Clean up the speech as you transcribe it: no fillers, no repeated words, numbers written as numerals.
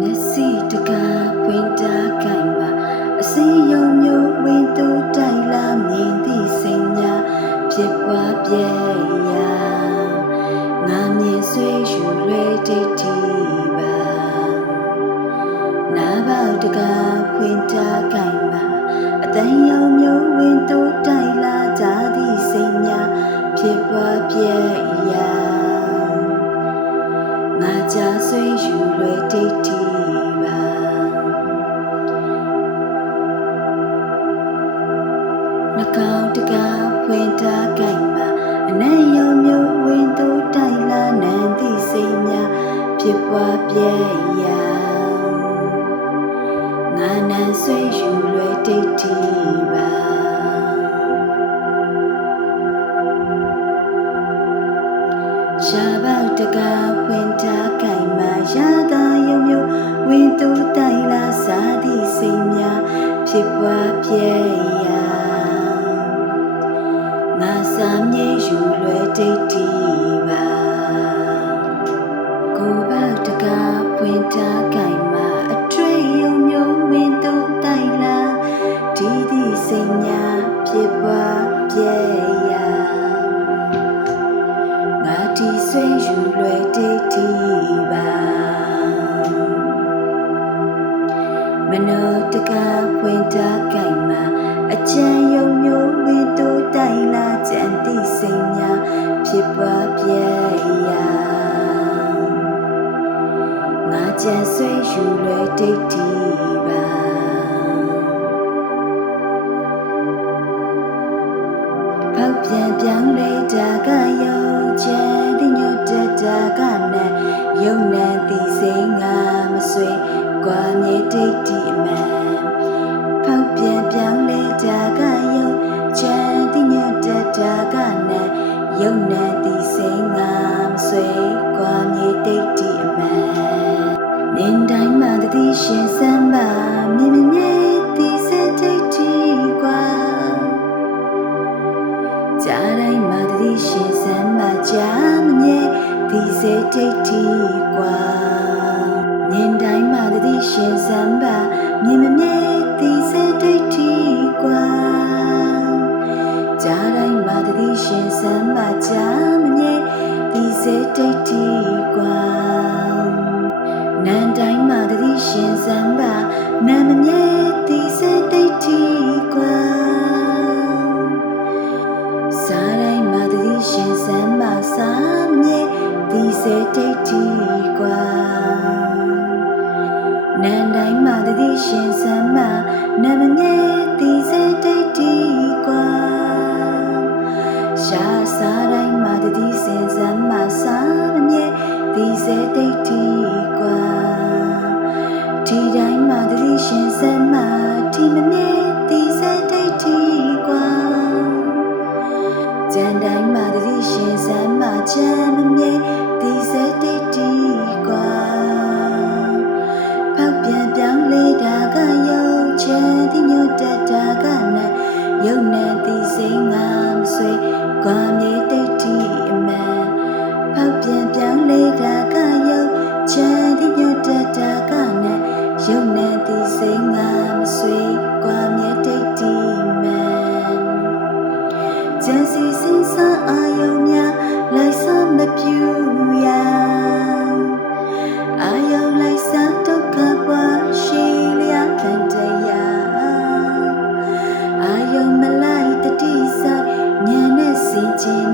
မျက်စိတကားဖွင့်တာကိုင်မှာအစင်းယုံမျိုးဝင်သူတိုက်လာမြင်သည့်စိတ်များဖြစ်ပွားပြဲရာငါမြင်ဆွေးယူလွယ်ဒိဋ္ဌိပါနာပေါတကားဖွင့်တာကိုင်မှာအတန်ယုံမျိုးဝင်သူတိုက်လာကြသည့်စိတ်များဖြစ်ပွားပြဲရာငါကြဆွေးယူလွယ်ဒိဋ္ဌိနှကောင်းတကားဖွင့်ထားကိုင်မှာအနံ့ယုံမျိုးဝင်သူတိုက်လာနံသည့်စိတ်များဖြစ်ပွားပြဲရာငါနံဆွေးယူလွယ်ဒိဋ္ဌိပါရှားပေါတကားဖွင့်ထားကိုင်မှာရာသာယုံမျိုးဝင်သူတိုက်လာစားသည့်စိတ်များဖြစ်ပွားပြဲရာငါစာမြေယူလွယ်ဒိဋ္ဌိပါကိုယ်ပေါတကားဖွင့်ထားကိုင်မှာအတွေ့ယုံမျိုးဝင်သူတိုက်လာဒီသည့်စိတ်များဖြစ်ပွားပြဲရာငါတီဆွေးယူလွယ်ဒိဋ္ဌိပါမနောတကားဖွင့်ထားကိုင်မှာအကြံယုံမျိုးဝင်သူတိုက်လာကြံသည့်စိတ်များဖြစ်ပွားပြဲရာငါကြံဆွေးယူလွယ်ဒိဋ္ဌိပါဖောက်ပြန်ပြောင်းလဲတာကယုံချဲတဲ့ညွတ်တာကနဲ့ယုံနေသည့်စိတ်ငါမဆွေကွာမြေဒိဋ္ဌိအမှန်ဖောက်ပြန်ပြောင်းလဲတာကယုံချဲတဲ့ညွတ်တာကနဲ့ယုံနေသည့်စိတ်ငါမဆွေကွာမြေဒိဋ္ဌိအမှန်နင်တိုင်းမှာတတိရှင်စမ်းပါမြင်မြဲသည့်စိတ်ဒိဋ္ဌိကွာကြားတိုင်းမှာတတိရှင်စမ်းပါကြားမမြဲသည့်စိတ်ဒိဋ္ဌိကွာနင်တိုင်းမှာတတိရှင်စမ်းပါမြင်မြဲသည့်စိတ်ဒိဋ္ဌိကွာကြားတိုင်းမှာတတိရှင်စမ်းပါကြားမမြဲသည့်စိတ်ဒိဋ္ဌိကွာနံတိုင်းမှာတတိရှင်စမ်းပါနာမမြဲသည့်စိတ်ဒိဋ္ဌိကွာစားတိုင်းမှာတတိရှင်စမ်းပါစားမြဲသည့်စိတ်ဒိဋ္ဌိကွာနံတိုင်းမှာတတိရှင်စမ်းပါနာမမြဲသည့်စိတ်ဒိဋ္ဌိကွာရှားစားတိုင်းမှာတတိရှင်စမ်းပါစားမမြဲသည့်စိတ်ဒိဋ္ဌိကွာဒီတိုင်းမှာတတိရှင်စမ်းပါဒီမမြဲသည့်စိတ်ဒိဋ္ဌိကွာကြံတိုင်းမှာတတိရှင်စမ်းပါကြံမမြဲသည့်စိတ်ဒိဋ္ဌိကွာဖောက်ပြန်ပြောင်းလဲတာကယုံချဲသည့်ညွတ်တာကနဲ့ယုံနေသည့်စိတ်ငါမဆွေကွာမြေဒိဋ္ဌိအမှန်ဖောက်ပြန်ပြောင်းလဲတာကယုံချဲသည့်ညွတ်တာကနဲ့ယုံနေသည့်စိတ်ငါမဆွေကွာမြေဒိဋ္ဌိမှန်ကျန်စီစင်စားအာယုံများလိုက်စားမပြူရာအာယုံလိုက်စားဒုက္ခပွားရှိလျာခံတရားအာယုံမလိုက်တတိဆိုင်ဉာဏ်နဲ့စင်ကြင်